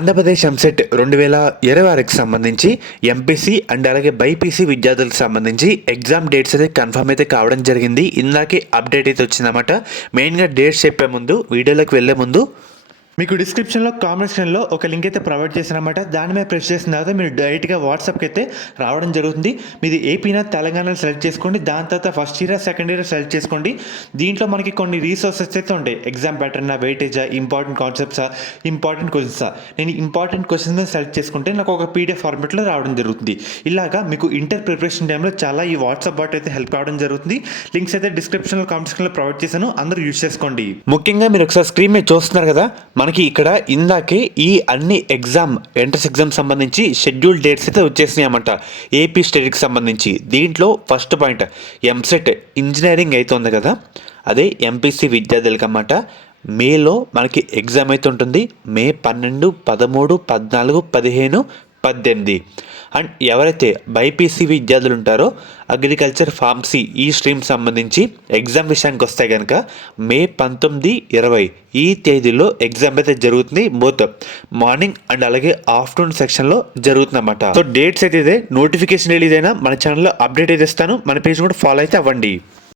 ఆంధ్రప్రదేశ్ ఎంసెట్ 2026కి సంబంధించి MPC and అలాగే BiPC విద్యార్థులకు సంబంధించి ఎగ్జామ్ డేట్స్ అయితే కన్ఫర్మ్ అయితే కావడం జరిగింది. ఇందాకే అప్డేట్ అయితే వచ్చిందన్నమాట. మెయిన్గా డేట్స్ చెప్పే ముందు వీడియోలోకి వెళ్ళే ముందు మీకు డిస్క్రిప్షన్లో కామెంట్ సెక్షన్లో ఒక లింక్ అయితే ప్రొవైడ్ చేశానమాట. దాని మీద ప్రెస్ చేసిన తర్వాత మీరు డైరెక్ట్గా వాట్సాప్కి అయితే రావడం జరుగుతుంది. మీది ఏపీనా తెలంగాణ సెలెక్ట్ చేసుకోండి. దాని తర్వాత first year second year select చేసుకోండి. దీంట్లో మనకి కొన్ని రీసోర్సెస్ అయితే ఉంటాయి. ఎగ్జామ్ ప్యాటర్న్, వెయిటేజా, ఇంపార్టెంట్ కాన్సెప్ట్సా, ఇంపార్టెంట్ క్వశ్చన్సా. నేను ఇంపార్టెంట్ క్వశ్చన్స్ సెలెక్ట్ చేసుకుంటే నాకు ఒక పీడిఎఫ్ ఫార్మెట్లో రావడం జరుగుతుంది. ఇలాగా మీకు ఇంటర్ ప్రిపరేషన్ టైంలో చాలా ఈ వాట్సాప్ బాట్ అయితే హెల్ప్ కావడం జరుగుతుంది. లింక్స్ అయితే డిస్క్రిప్షన్లో కామెంట్ సెక్షన్లో ప్రొవైడ్ చేశాను. అందరూ యూజ్ చేసుకోండి. ముఖ్యంగా మీరు ఒకసారి స్క్రీన్ మీద చూస్తున్నారు కదా, మనకి ఇక్కడ ఇందాకే ఈ అన్ని ఎంట్రన్స్ ఎగ్జామ్ సంబంధించి షెడ్యూల్ డేట్స్ అయితే వచ్చేసినాయి అన్నమాట. ఏపీ స్టేట్కి సంబంధించి దీంట్లో ఫస్ట్ పాయింట్ ఎంసెట్ ఇంజనీరింగ్ అయితే ఉంది కదా, అదే ఎంపీసీ విద్యార్థులకి అన్నమాట. మేలో మనకి ఎగ్జామ్ అయితే ఉంటుంది. మే 12, 13, 14, 15, 18. అండ్ ఎవరైతే బైపీసీ విద్యార్థులు ఉంటారో అగ్రికల్చర్, ఫార్మసీ ఈ స్ట్రీమ్ సంబంధించి ఎగ్జామ్ విషయానికి వస్తే కనుక మే 19, 20 ఈ తేదీలో ఎగ్జామ్ అయితే జరుగుతుంది. బోత్ మార్నింగ్ అండ్ అలాగే ఆఫ్టర్నూన్ సెక్షన్లో జరుగుతుంది అన్నమాట. సో డేట్స్ అయితే ఇదే. నోటిఫికేషన్ రిలీజ్ అయినా మన ఛానల్లో అప్డేట్ అయితే ఇస్తాను. మన పేజ్ కూడా ఫాలో అయితే అవ్వండి.